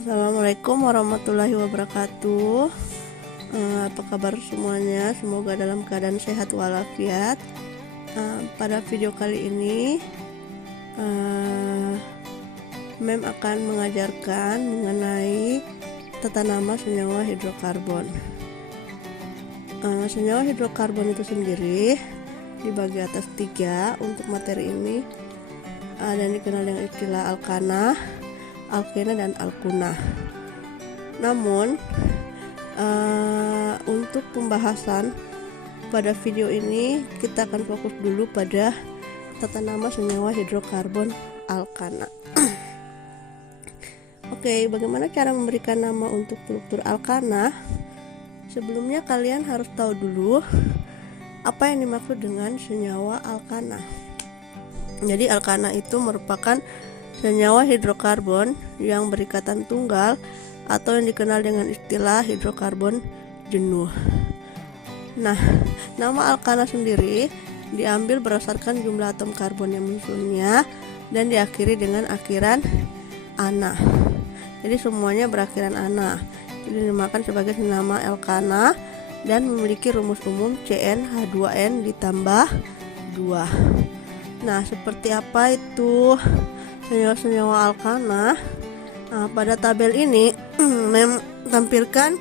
Assalamualaikum warahmatullahi wabarakatuh. Apa kabar semuanya? Semoga dalam keadaan sehat walafiat. Pada video kali ini Mem akan mengajarkan mengenai tata nama senyawa hidrokarbon. Senyawa hidrokarbon itu sendiri dibagi atas 3 untuk materi ini, dan dikenal dengan istilah alkana, alkena, dan alkuna. Namun untuk pembahasan pada video ini kita akan fokus dulu pada tata nama senyawa hidrokarbon alkana. Oke, bagaimana cara memberikan nama untuk struktur alkana? Sebelumnya kalian harus tahu dulu apa yang dimaksud dengan senyawa alkana. Jadi alkana itu merupakan senyawa hidrokarbon yang berikatan tunggal atau yang dikenal dengan istilah hidrokarbon jenuh. Nah, nama alkana sendiri diambil berdasarkan jumlah atom karbon yang menyusunnya dan diakhiri dengan akhiran ana. Jadi semuanya berakhiran ana. Jadi dinamakan sebagai nama alkana dan memiliki rumus umum CnH2n ditambah 2. Nah, seperti apa itu senyawa-senyawa alkana? Pada tabel ini tampilkan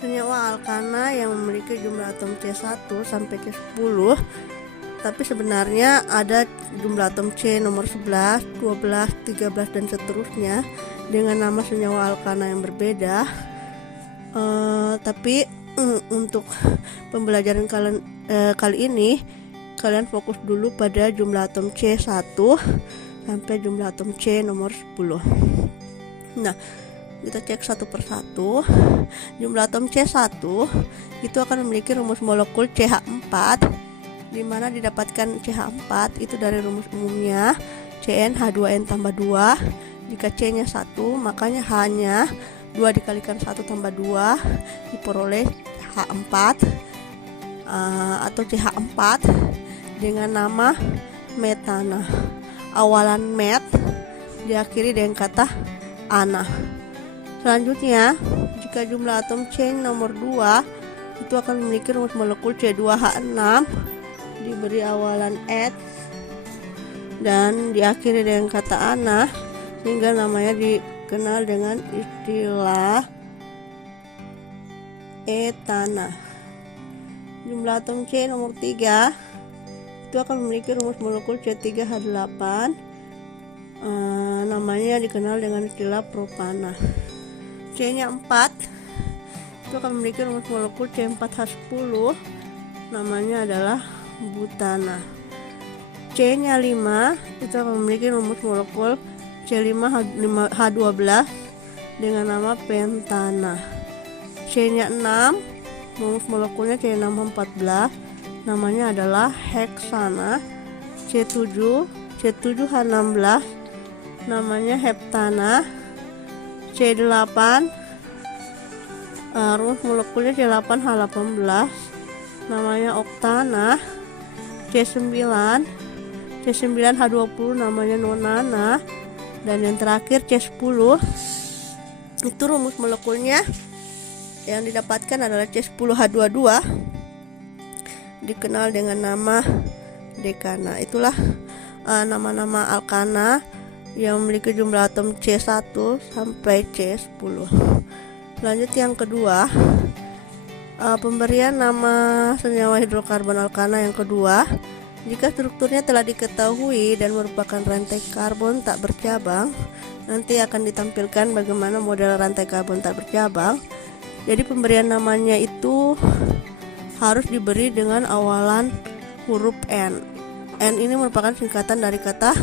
senyawa alkana yang memiliki jumlah atom C1 sampai C10, tapi sebenarnya ada jumlah atom C nomor 11, 12, 13 dan seterusnya dengan nama senyawa alkana yang berbeda. Tapi untuk pembelajaran kali ini kalian fokus dulu pada jumlah atom C1 sampai jumlah atom C nomor 10. Nah, kita cek satu persatu. Jumlah atom C1 itu akan memiliki rumus molekul CH4, di mana didapatkan CH4 itu dari rumus umumnya CnH2n tambah 2. Jika C-nya 1, makanya H-nya 2 dikalikan 1 tambah 2 diperoleh H4 atau CH4 dengan nama metana. Awalan met diakhiri dengan kata ana. Selanjutnya, jika jumlah atom C nomor 2 itu akan memiliki rumus molekul C2H6 diberi awalan et dan diakhiri dengan kata ana, sehingga namanya dikenal dengan istilah etana. Jumlah atom C nomor 3 itu akan memiliki rumus molekul C3H8, namanya dikenal dengan istilah propana. C-nya 4 itu akan memiliki rumus molekul C4H10, namanya adalah butana. C-nya 5 itu akan memiliki rumus molekul C5H12 dengan nama pentana. C-nya 6 rumus molekulnya C6H14, namanya adalah heksana. C7H16 namanya heptana. C8 rumus molekulnya C8H18, namanya oktana. C9H20 namanya nonana. Dan yang terakhir C10 itu rumus molekulnya yang didapatkan adalah C10H22, dikenal dengan nama dekana. Itulah nama-nama alkana yang memiliki jumlah atom C1 sampai C10. Lanjut yang kedua, pemberian nama senyawa hidrokarbon alkana yang kedua. Jika strukturnya telah diketahui dan merupakan rantai karbon tak bercabang, nanti akan ditampilkan bagaimana model rantai karbon tak bercabang. Jadi pemberian namanya itu harus diberi dengan awalan huruf N. N ini merupakan singkatan dari kata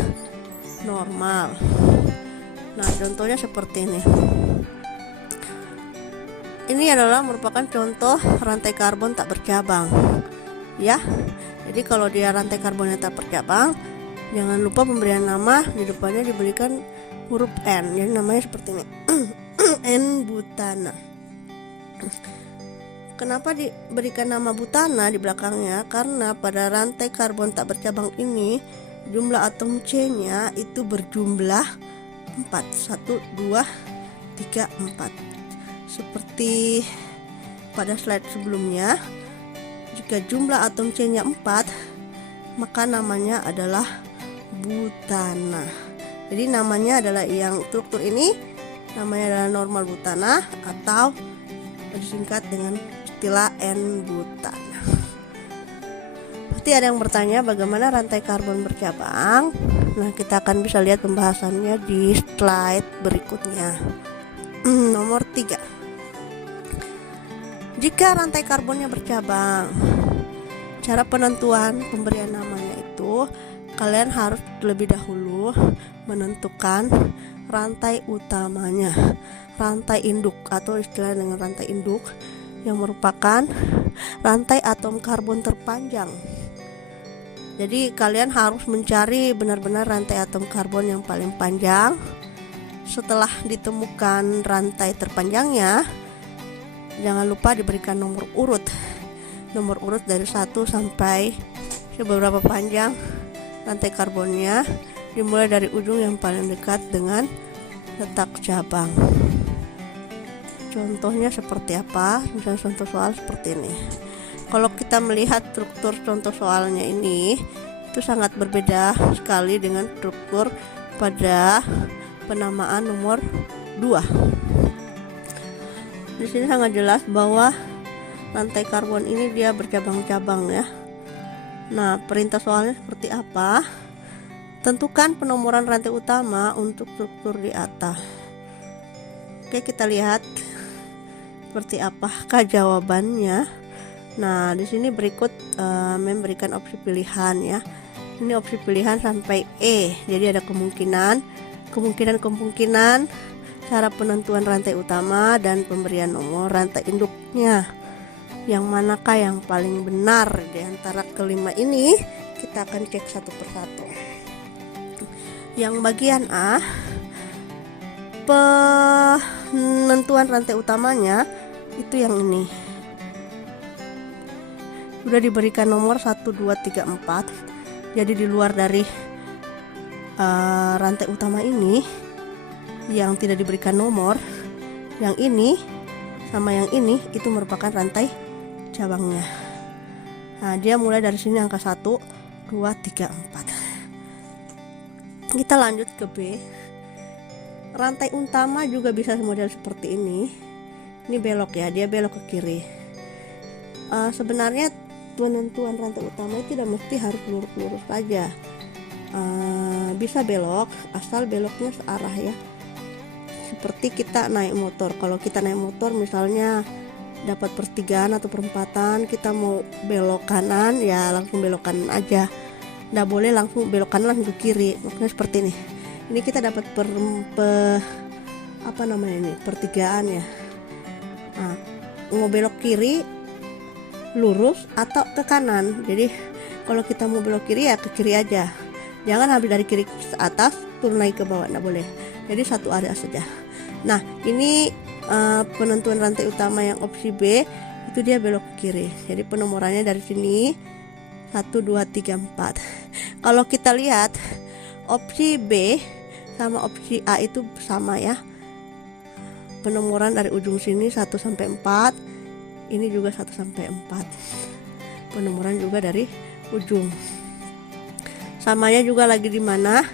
normal. Nah, contohnya seperti ini. Ini adalah merupakan contoh rantai karbon tak bercabang, ya. Jadi kalau dia rantai karbonnya tak bercabang, jangan lupa pemberian nama di depannya diberikan huruf N. Jadi namanya seperti ini. N butana. Kenapa diberikan nama butana di belakangnya? Karena pada rantai karbon tak bercabang ini jumlah atom C-nya itu berjumlah 4, 1, 2, 3, 4. Seperti pada slide sebelumnya, jika jumlah atom C-nya 4, maka namanya adalah butana. Jadi namanya adalah yang struktur ini namanya adalah normal butana atau disingkat dengan istilah N-butana. Pasti ada yang bertanya bagaimana rantai karbon bercabang. Nah, kita akan bisa lihat pembahasannya di slide berikutnya. Nomor 3. Jika rantai karbonnya bercabang, cara penentuan pemberian namanya itu kalian harus lebih dahulu menentukan rantai utamanya, rantai induk atau istilah dengan rantai induk yang merupakan rantai atom karbon terpanjang. Jadi kalian harus mencari benar-benar rantai atom karbon yang paling panjang. Setelah ditemukan rantai terpanjangnya, jangan lupa diberikan nomor urut dari 1 sampai seberapa panjang rantai karbonnya, dimulai dari ujung yang paling dekat dengan letak cabang. Contohnya seperti apa? Misalnya contoh soal seperti ini. Kalau kita melihat struktur contoh soalnya ini, itu sangat berbeda sekali dengan struktur pada penamaan nomor 2. Di sini sangat jelas bahwa rantai karbon ini dia bercabang-cabang ya. Nah, perintah soalnya seperti apa? Tentukan penomoran rantai utama untuk struktur di atas. Oke, kita lihat seperti apakah jawabannya. Nah, di sini berikut memberikan opsi pilihan ya. Ini opsi pilihan sampai E. Jadi ada kemungkinan cara penentuan rantai utama dan pemberian nomor rantai induknya. Yang manakah yang paling benar di antara kelima ini? Kita akan cek satu persatu. Yang bagian A, penentuan rantai utamanya itu yang ini. Sudah diberikan nomor 1, 2, 3, 4. Jadi di luar dari rantai utama ini yang tidak diberikan nomor, yang ini sama yang ini itu merupakan rantai cabangnya. Nah, dia mulai dari sini angka 1, 2, 3, 4. Kita lanjut ke B. Rantai utama juga bisa model seperti ini. Ini belok ya, dia belok ke kiri. Sebenarnya penentuan rantai utama itu tidak mesti harus lurus-lurus saja. Bisa belok, asal beloknya searah ya. Seperti kita naik motor. Kalau kita naik motor misalnya dapat pertigaan atau perempatan, kita mau belok kanan ya langsung belok kanan aja. Nggak boleh langsung belok kanan langsung ke kiri. Maksudnya seperti ini. Ini kita dapat pertigaan ya. Nah, mau belok kiri lurus atau ke kanan. Jadi kalau kita mau belok kiri ya ke kiri aja. Jangan habis dari kiri ke atas turun naik ke bawah, nggak boleh. Jadi satu area saja. Nah, ini penentuan rantai utama yang opsi B itu dia belok ke kiri. Jadi penomorannya dari sini 1, 2, 3, 4. Kalau kita lihat opsi B sama opsi A itu sama ya. Penomoran dari ujung sini 1 sampai 4. Ini juga 1 sampai 4. Penomoran juga dari ujung. Samanya juga lagi di mana?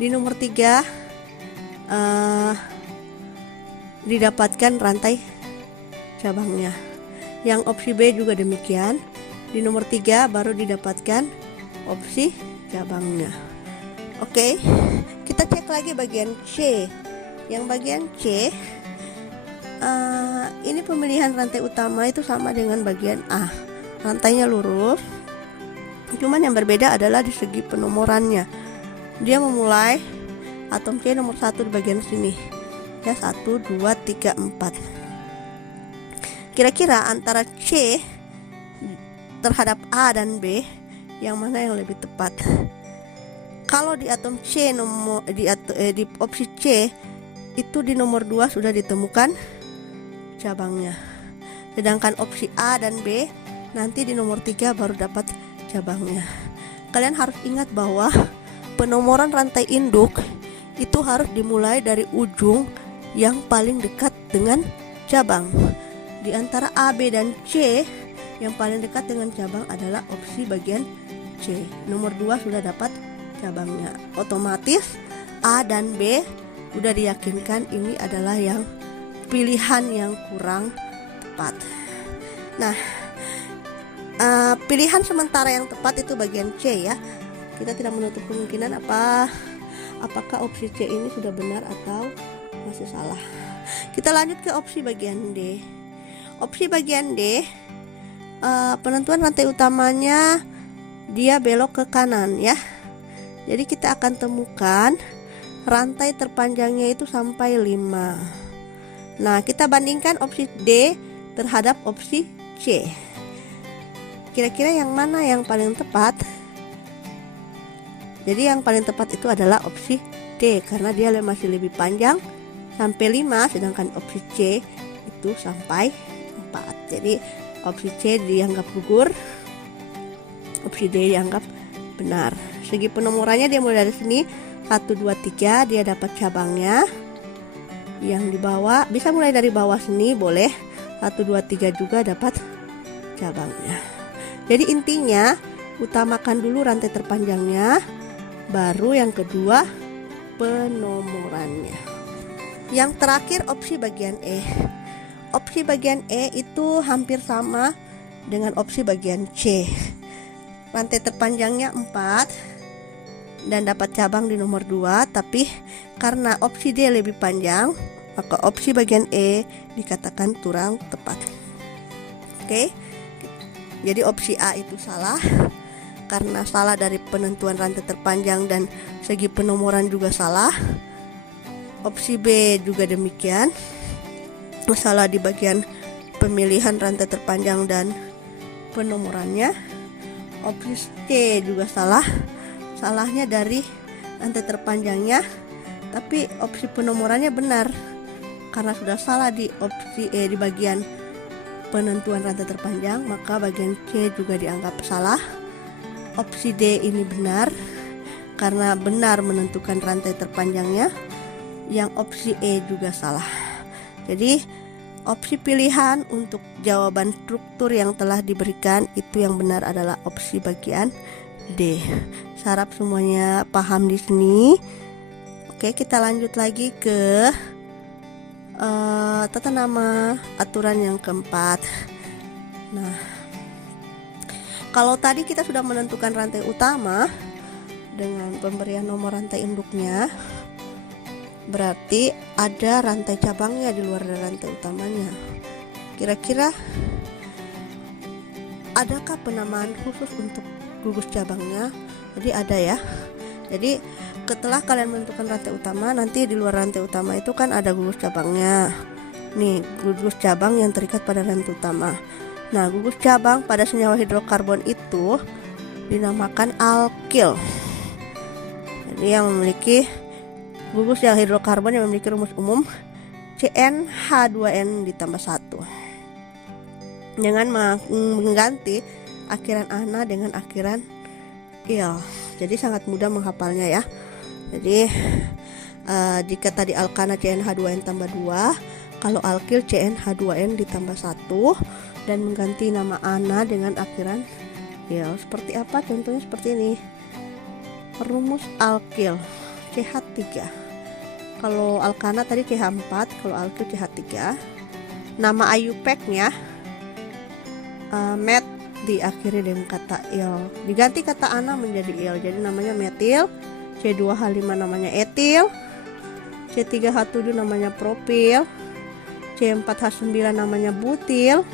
Di nomor 3 didapatkan rantai cabangnya. Yang opsi B juga demikian. Di nomor 3 baru didapatkan opsi cabangnya. Oke, kita cek lagi bagian C. Yang bagian C, ini pemilihan rantai utama itu sama dengan bagian A. Rantainya lurus, cuman yang berbeda adalah di segi penomorannya. Dia memulai atom C nomor 1 di bagian sini ya, 1, 2, 3, 4. Kira-kira antara C terhadap A dan B, yang mana yang lebih tepat? Kalau di atom C di opsi C itu di nomor 2 sudah ditemukan cabangnya. Sedangkan opsi A dan B nanti di nomor 3 baru dapat cabangnya. Kalian harus ingat bahwa penomoran rantai induk itu harus dimulai dari ujung yang paling dekat dengan cabang. Di antara A, B, dan C, yang paling dekat dengan cabang adalah opsi bagian C. Nomor 2 sudah dapat cabangnya. Otomatis A dan B udah diyakinkan ini adalah yang pilihan yang kurang tepat. Nah, pilihan sementara yang tepat itu bagian C ya. Kita tidak menutup kemungkinan apakah opsi C ini sudah benar atau masih salah. Kita lanjut ke opsi bagian D. Opsi bagian D, penentuan rantai utamanya dia belok ke kanan ya. Jadi kita akan temukan rantai terpanjangnya itu sampai 5. Nah, kita bandingkan opsi D terhadap opsi C. Kira-kira yang mana yang paling tepat? Jadi yang paling tepat itu adalah opsi D karena dia masih lebih panjang sampai 5, sedangkan opsi C itu sampai 4. Jadi opsi C dianggap gugur, opsi D dianggap benar. Segi penomorannya dia mulai dari sini 1, 2, 3, dia dapat cabangnya. Yang di bawah bisa mulai dari bawah sini, boleh 1, 2, 3 juga dapat cabangnya. Jadi intinya utamakan dulu rantai terpanjangnya, baru yang kedua penomorannya. Yang terakhir opsi bagian E. Opsi bagian E itu hampir sama dengan opsi bagian C. Rantai terpanjangnya 4 dan dapat cabang di nomor 2, tapi karena opsi D lebih panjang, maka opsi bagian E dikatakan kurang tepat. Oke. Jadi opsi A itu salah karena salah dari penentuan rantai terpanjang dan segi penomoran juga salah. Opsi B juga demikian, salah di bagian pemilihan rantai terpanjang dan penomorannya. Opsi C juga salah, salahnya dari rantai terpanjangnya, tapi opsi penomorannya benar karena sudah salah di opsi E di bagian penentuan rantai terpanjang, maka bagian C juga dianggap salah. Opsi D ini benar karena benar menentukan rantai terpanjangnya. Yang opsi E juga salah. Jadi opsi pilihan untuk jawaban struktur yang telah diberikan itu yang benar adalah opsi bagian D. Harap semuanya paham di sini. Oke, kita lanjut lagi ke tata nama aturan yang keempat. Nah, kalau tadi kita sudah menentukan rantai utama dengan pemberian nomor rantai induknya, berarti ada rantai cabangnya di luar dari rantai utamanya. Kira-kira adakah penamaan khusus untuk gugus cabangnya? Jadi ada ya. Jadi setelah kalian menentukan rantai utama, nanti di luar rantai utama itu kan ada gugus cabangnya. Nih, gugus cabang yang terikat pada rantai utama. Nah, gugus cabang pada senyawa hidrokarbon itu dinamakan alkil. Jadi yang memiliki gugus yang hidrokarbon yang memiliki rumus umum CnH2n ditambah 1 dengan mengganti akhiran ana dengan akhiran il. Jadi sangat mudah menghafalnya ya. Jadi jika tadi alkana CnH2n tambah 2, kalau alkil CnH2n ditambah 1 dan mengganti nama ana dengan akhiran il. Seperti apa? Contohnya seperti ini. Rumus alkil CH3. Kalau alkana tadi CH4, kalau alkil CH3. Nama IUPAC-nya met diakhiri dengan kata il. Diganti kata ana menjadi il. Jadi namanya metil. C2H5 namanya etil. C3H7 namanya propil. C4H9 namanya butil.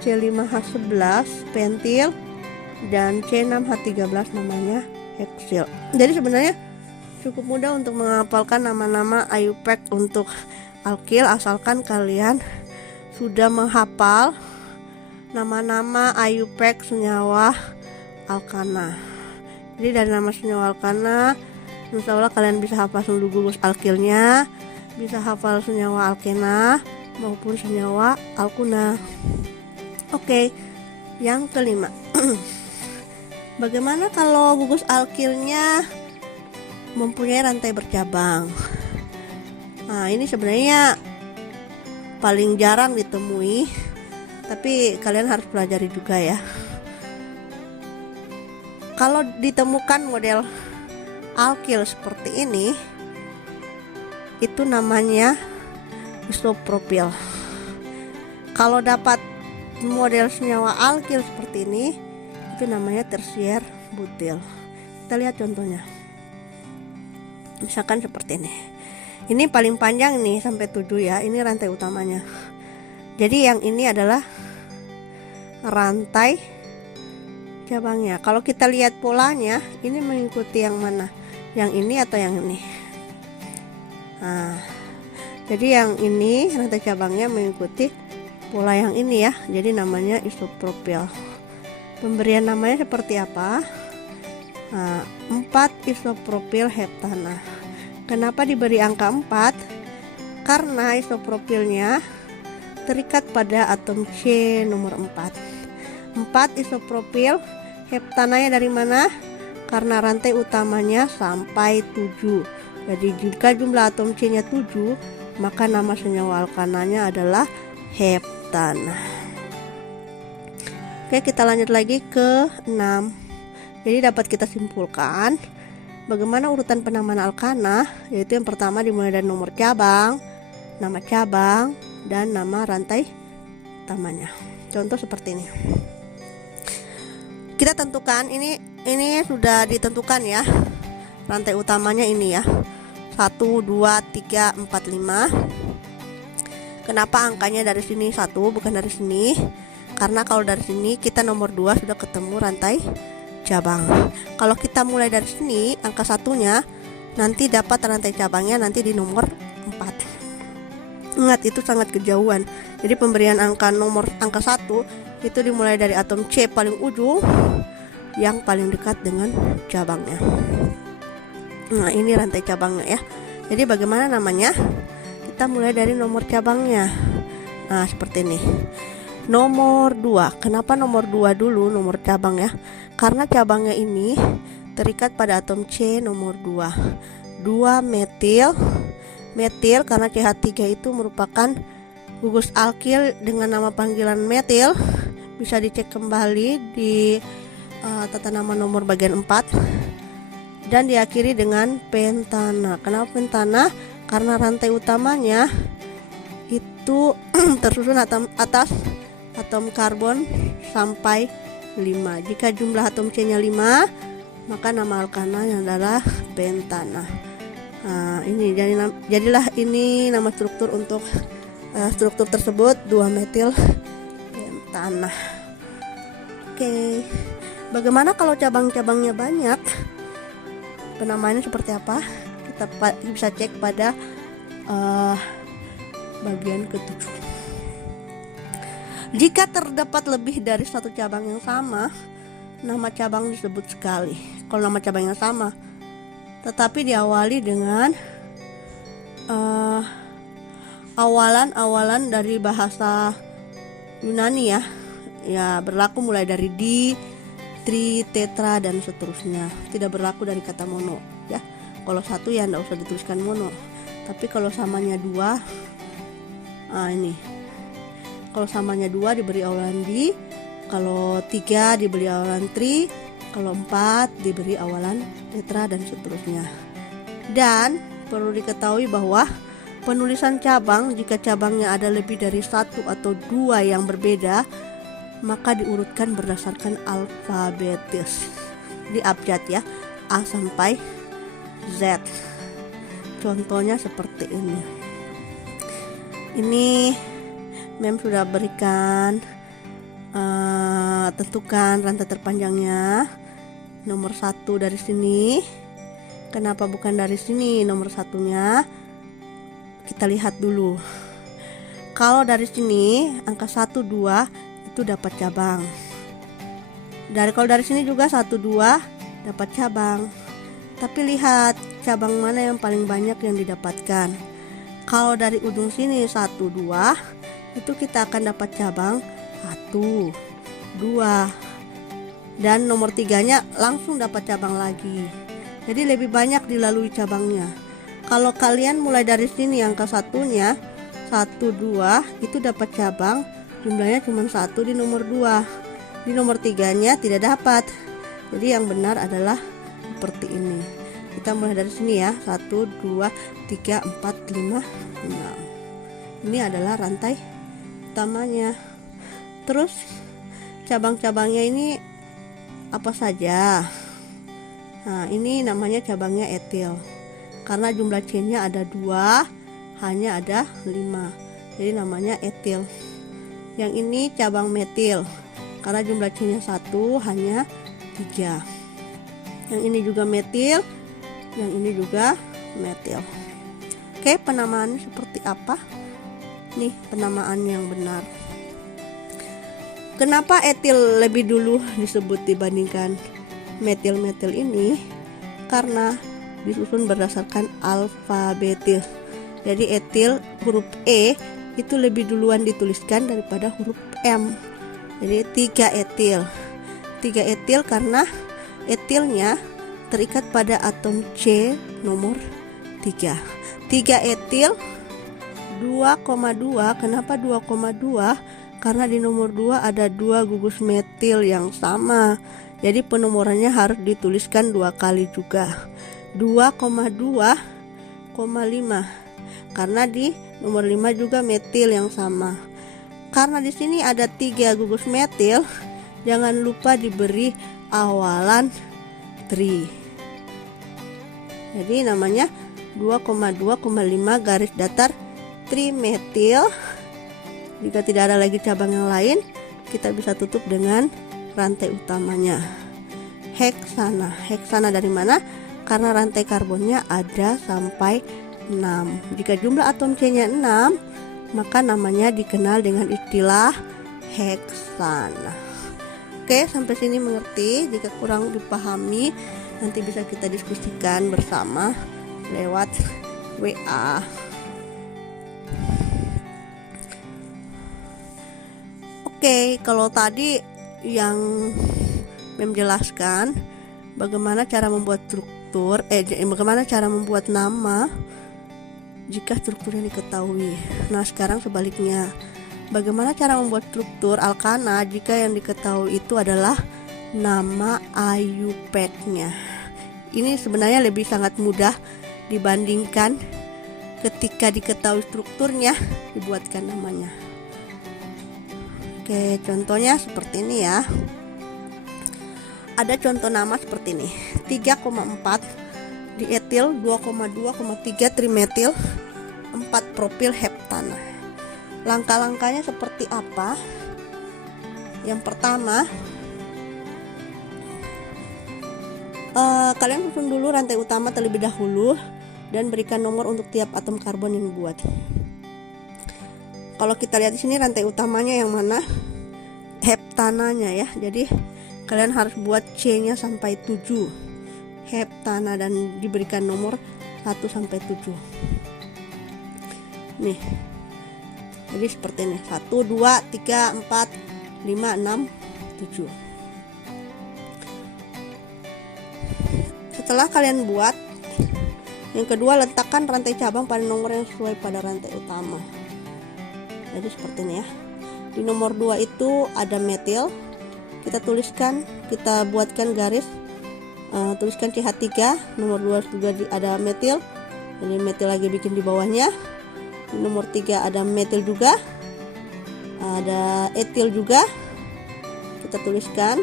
C5H11 pentil. Dan C6H13 namanya heksil. Jadi sebenarnya cukup mudah untuk menghafalkan nama-nama IUPAC untuk alkil, asalkan kalian sudah menghafal nama-nama IUPAC senyawa alkana. Jadi dari nama senyawa alkana, insya Allah kalian bisa hafal seluruh gugus alkilnya, bisa hafal senyawa alkena maupun senyawa alkuna. Oke, yang kelima. Bagaimana kalau gugus alkilnya mempunyai rantai bercabang? Nah, ini sebenarnya paling jarang ditemui, tapi kalian harus pelajari juga ya. Kalau ditemukan model alkil seperti ini, itu namanya isopropil. Kalau dapat model senyawa alkil seperti ini, itu namanya tersier butil. Kita lihat contohnya. Misalkan seperti ini. Ini paling panjang nih sampai 7 ya. Ini rantai utamanya. Jadi yang ini adalah rantai cabangnya. Kalau kita lihat polanya, ini mengikuti yang mana? Yang ini atau yang ini? Nah, jadi yang ini rantai cabangnya mengikuti pola yang ini ya. Jadi namanya isopropil. Pemberian namanya seperti apa? Nah, 4 isopropil heptana. Kenapa diberi angka 4? Karena isopropilnya terikat pada atom C nomor 4. 4 isopropil heptananya dari mana? Karena rantai utamanya sampai 7. Jadi jika jumlah atom C-nya 7, maka nama senyawa alkananya adalah heptana. Oke, kita lanjut lagi ke 6. Jadi dapat kita simpulkan bagaimana urutan penamaan alkana, yaitu yang pertama dimulai dari nomor cabang, nama cabang, dan nama rantai utamanya. Contoh seperti ini. Kita tentukan ini sudah ditentukan ya. Rantai utamanya ini ya. 1 2 3 4 5. Kenapa angkanya dari sini 1 bukan dari sini? Karena kalau dari sini kita nomor 2 sudah ketemu rantai cabang. Kalau kita mulai dari sini, angka 1-nya nanti dapat rantai cabangnya nanti di nomor 4. Ingat, itu sangat kejauhan. Jadi pemberian angka 1 itu dimulai dari atom C paling ujung yang paling dekat dengan cabangnya. Nah, ini rantai cabangnya ya. Jadi bagaimana namanya? Kita mulai dari nomor cabangnya. Nah, seperti ini. Nomor 2. Kenapa nomor 2 dulu nomor cabang ya? Karena cabangnya ini terikat pada atom C nomor 2. 2 metil. Metil karena CH3 itu merupakan gugus alkil dengan nama panggilan metil. Bisa dicek kembali di tata nama nomor bagian 4. Dan diakhiri dengan pentana. Kenapa pentana? Karena rantai utamanya itu tersusun atas atom karbon sampai 5. Jika jumlah atom C-nya 5, maka nama alkananya adalah pentana. Nah, ini jadilah ini nama struktur untuk struktur tersebut 2 metil pentana. Oke. Bagaimana kalau cabang-cabangnya banyak? Penamaannya seperti apa? Kita bisa cek pada bagian ke-7. Jika terdapat lebih dari 1 cabang yang sama, nama cabang disebut sekali. Kalau nama cabang yang sama, tetapi diawali dengan awalan dari bahasa Yunani ya. Ya, berlaku mulai dari di, tri, tetra, dan seterusnya. Tidak berlaku dari kata mono ya. Kalau 1 ya enggak usah dituliskan mono. Tapi kalau samanya 2, ini. Kalau samanya 2 diberi awalan di, kalau 3 diberi awalan tri, kalau 4 diberi awalan tetra, dan seterusnya. Dan perlu diketahui bahwa penulisan cabang, jika cabangnya ada lebih dari 1 atau 2 yang berbeda, maka diurutkan berdasarkan alfabetis. Di abjad ya, A sampai Z. Contohnya seperti ini. Ini Mem sudah berikan tentukan rantai terpanjangnya. Nomor 1 dari sini. Kenapa bukan dari sini nomor 1-nya? Kita lihat dulu. Kalau dari sini angka 1 2 itu dapat cabang. Kalau dari sini juga 1 2 dapat cabang. Tapi lihat cabang mana yang paling banyak yang didapatkan. Kalau dari ujung sini 1 2 itu kita akan dapat cabang 1 2, dan nomor 3-nya langsung dapat cabang lagi. Jadi lebih banyak dilalui cabangnya. Kalau kalian mulai dari sini angka satunya 1, 2 itu dapat cabang, jumlahnya cuma 1 di nomor 2. Di nomor 3-nya tidak dapat. Jadi yang benar adalah seperti ini. Kita mulai dari sini ya. 1, 2, 3, 4, 5, 6. Ini adalah rantai utamanya. Terus cabang-cabangnya ini apa saja? Nah, ini namanya cabangnya etil. Karena jumlah chainnya ada 2, hanya ada 5, jadi namanya etil. Yang ini cabang metil, karena jumlah chainnya 1, hanya 3. Yang ini juga metil, yang ini juga metil. Oke, penamaannya seperti apa? Nih penamaan yang benar. Kenapa etil lebih dulu disebut dibandingkan metil-metil ini? Karena disusun berdasarkan alfabetis. Jadi etil huruf E itu lebih duluan dituliskan daripada huruf M. Jadi 3 etil. 3 etil karena etilnya terikat pada atom C nomor 3. 3 etil 2,2. Kenapa 2,2? Karena di nomor 2 ada 2 gugus metil yang sama. Jadi penomorannya harus dituliskan 2 kali juga. 2,2,5 karena di nomor 5 juga metil yang sama. Karena di sini ada 3 gugus metil, jangan lupa diberi awalan tri. Jadi namanya 2,2,5 garis datar trimetil. Jika tidak ada lagi cabang yang lain, kita bisa tutup dengan rantai utamanya. Heksana. Heksana dari mana? Karena rantai karbonnya ada sampai 6. Jika jumlah atom C-nya 6, maka namanya dikenal dengan istilah heksana. Oke, sampai sini mengerti. Jika kurang dipahami, nanti bisa kita diskusikan bersama lewat WA. Oke, kalau tadi yang menjelaskan bagaimana cara membuat bagaimana cara membuat nama jika strukturnya diketahui. Nah, sekarang sebaliknya, bagaimana cara membuat struktur alkana jika yang diketahui itu adalah nama IUPAC-nya. Ini sebenarnya lebih sangat mudah dibandingkan ketika diketahui strukturnya dibuatkan namanya. Oke, contohnya seperti ini ya. Ada contoh nama seperti ini, 3,4 dietil, 2,2,3 trimetil, 4 propil heptana. Langkah-langkahnya seperti apa? Yang pertama, kalian susun dulu rantai utama terlebih dahulu dan berikan nomor untuk tiap atom karbon yang dibuat. Kalau kita lihat di sini rantai utamanya yang mana? Heptananya ya. Jadi kalian harus buat C-nya sampai 7 heptana dan diberikan nomor 1 sampai 7. Nih. Jadi seperti ini. 1 2 3 4 5 6 7. Setelah kalian buat, yang kedua letakkan rantai cabang pada nomor yang sesuai pada rantai utama. Jadi seperti ini ya. Di nomor 2 itu ada metil. Kita tuliskan, kita buatkan garis, tuliskan CH3. Nomor 2 juga ada metil, jadi metil lagi bikin di bawahnya. Di nomor 3 ada metil juga, ada etil juga, kita tuliskan.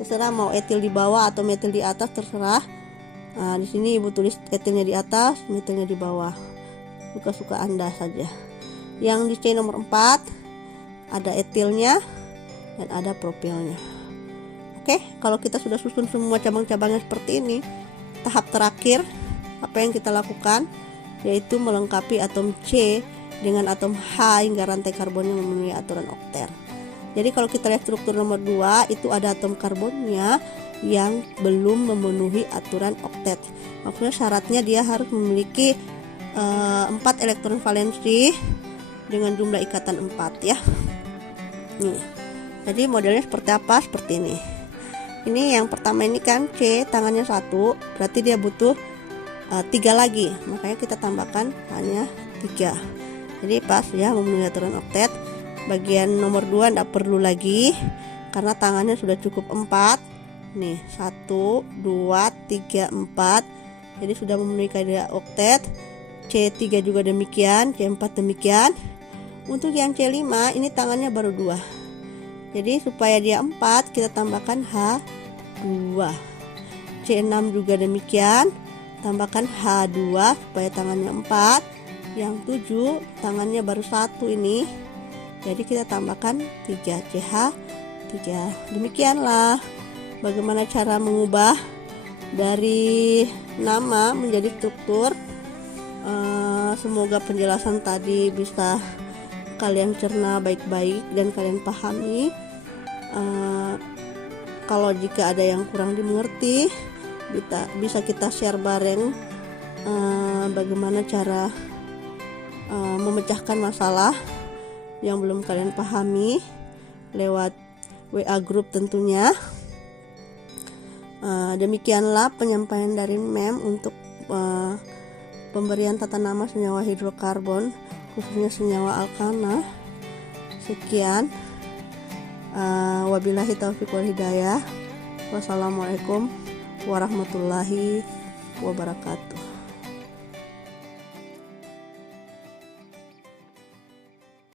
Terserah mau etil di bawah atau metil di atas, terserah. Di sini ibu tulis etilnya di atas, metilnya di bawah, suka-suka anda saja. Yang di C nomor 4 ada etilnya dan ada propilnya. Oke, kalau kita sudah susun semua cabang-cabangnya seperti ini, tahap terakhir apa yang kita lakukan yaitu melengkapi atom C dengan atom H hingga rantai karbonnya memenuhi aturan oktet. Jadi kalau kita lihat struktur nomor 2 itu ada atom karbonnya yang belum memenuhi aturan oktet. Maksudnya syaratnya dia harus memiliki 4 elektron valensi dengan jumlah ikatan 4 ya. Nih. Jadi modelnya seperti apa? Seperti ini. Ini yang pertama ini kan C tangannya 1, berarti dia butuh 3 lagi, makanya kita tambahkan hanya 3. Jadi pas ya memenuhi aturan oktet. Bagian nomor 2 tidak perlu lagi karena tangannya sudah cukup 4 nih, 1 2 3 4. Jadi sudah memenuhi kaidah oktet. C3 juga demikian, C4 demikian. Untuk yang C5 ini tangannya baru 2. Jadi supaya dia 4 kita tambahkan H2. C6 juga demikian, tambahkan H2 supaya tangannya 4. Yang 7 tangannya baru 1 ini. Jadi kita tambahkan 3 CH3. Demikianlah bagaimana cara mengubah dari nama menjadi struktur. Semoga penjelasan tadi bisa kalian cerna baik-baik dan kalian pahami. Kalau jika ada yang kurang dimengerti, bisa kita share bareng bagaimana cara memecahkan masalah yang belum kalian pahami lewat WA group tentunya. Demikianlah penyampaian dari MEM untuk pemberian tata nama senyawa hidrokarbon khususnya senyawa alkana. Sekian, wabillahi taufiq wal hidayah. Wassalamualaikum warahmatullahi wabarakatuh.